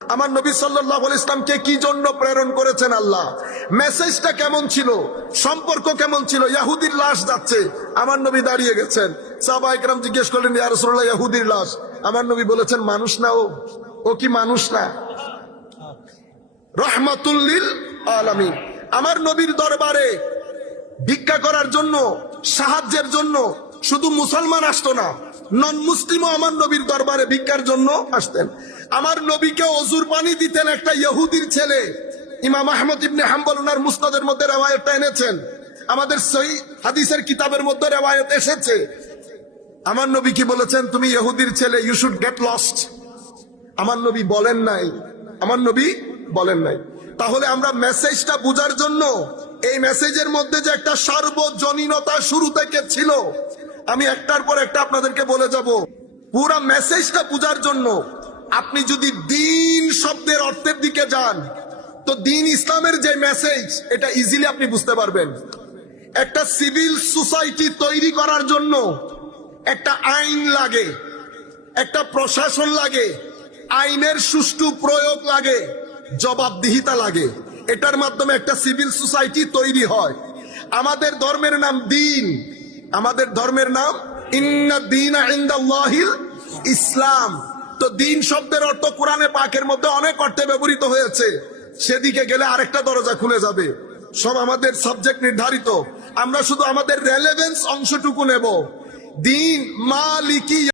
আমার নবী সাল্লাল্লাহু আলাইহি ইসলামকে কি জন্য প্রেরণ করেছেন আল্লাহ, মেসেজটা কেমন ছিল, সম্পর্ক কেমন ছিল। ইহুদির লাশ যাচ্ছে, আমার নবী দাঁড়িয়ে গেছেন। সাহাবায়ে কেরাম জিজ্ঞেস করলেন, ইয়া রাসূলুল্লাহ, ইহুদির লাশ। আমার নবী বলেছেন, মানুষ না ও কি মানুষ না? রাহমাতুল লিল আলামিন। আমার নবীর দরবারে ভিক্ষা করার জন্য, সাহায্যের জন্য শুধু মুসলমান আসতো না, নন মুসলিমও আমার নবীর দরবারে ভিক্ষার জন্য আসতেন। আমার নবীকে অজুর পানি দিতেন একটা ইহুদির ছেলে। ইমাম আহমদ ইবনে হাম্বল ওনার মুসনাদের মধ্যে রিওয়ায়াতটা এনেছেন, আমাদের সহিহ হাদিসের কিতাবের মধ্যে রিওয়ায়াত এসেছে। আমার নবী কি বলেছেন, তুমি ইহুদির ছেলে, ইউ শুড গেট লস্ট। আমার নবী বলেন নাই, আমার নবী বলেন নাই। তাহলে আমরা মেসেজটা বুঝার জন্য, এই মেসেজের মধ্যে যে একটা সার্বজনীনতা শুরু থেকে ছিল, আমি একটার পর একটা আপনাদেরকে বলে যাব। পুরা মেসেজটা বুঝার জন্য আপনি যদি দ্বীন শব্দের অর্থের দিকে যান, তো দ্বীন ইসলামের যে মেসেজ, এটা ইজিলি আপনি বুঝতে পারবেন। একটা সিভিল সোসাইটি তৈরি করার জন্য একটা আইন লাগে, একটা প্রশাসন লাগে, আইনের সুষ্ঠু প্রয়োগ লাগে, জবাবদিহিতা লাগে। এটার মাধ্যমে একটা সিভিল সোসাইটি তৈরি হয়। আমাদের ধর্মের নাম দ্বীন, আমাদের ধর্মের নাম ইন্না দীনা ইনদাল্লাহিল ইসলাম। তো দ্বীন শব্দের অর্থ কোরআনে পাকের মধ্যে অনেক অর্থে ব্যবহৃত হয়েছে, সেদিকে গেলে আরেকটা দরজা খুলে যাবে। সব আমাদের সাবজেক্ট নির্ধারিত, আমরা শুধু আমাদের রেলেভেন্স অংশটুকু নেব। দ্বীন মালিকি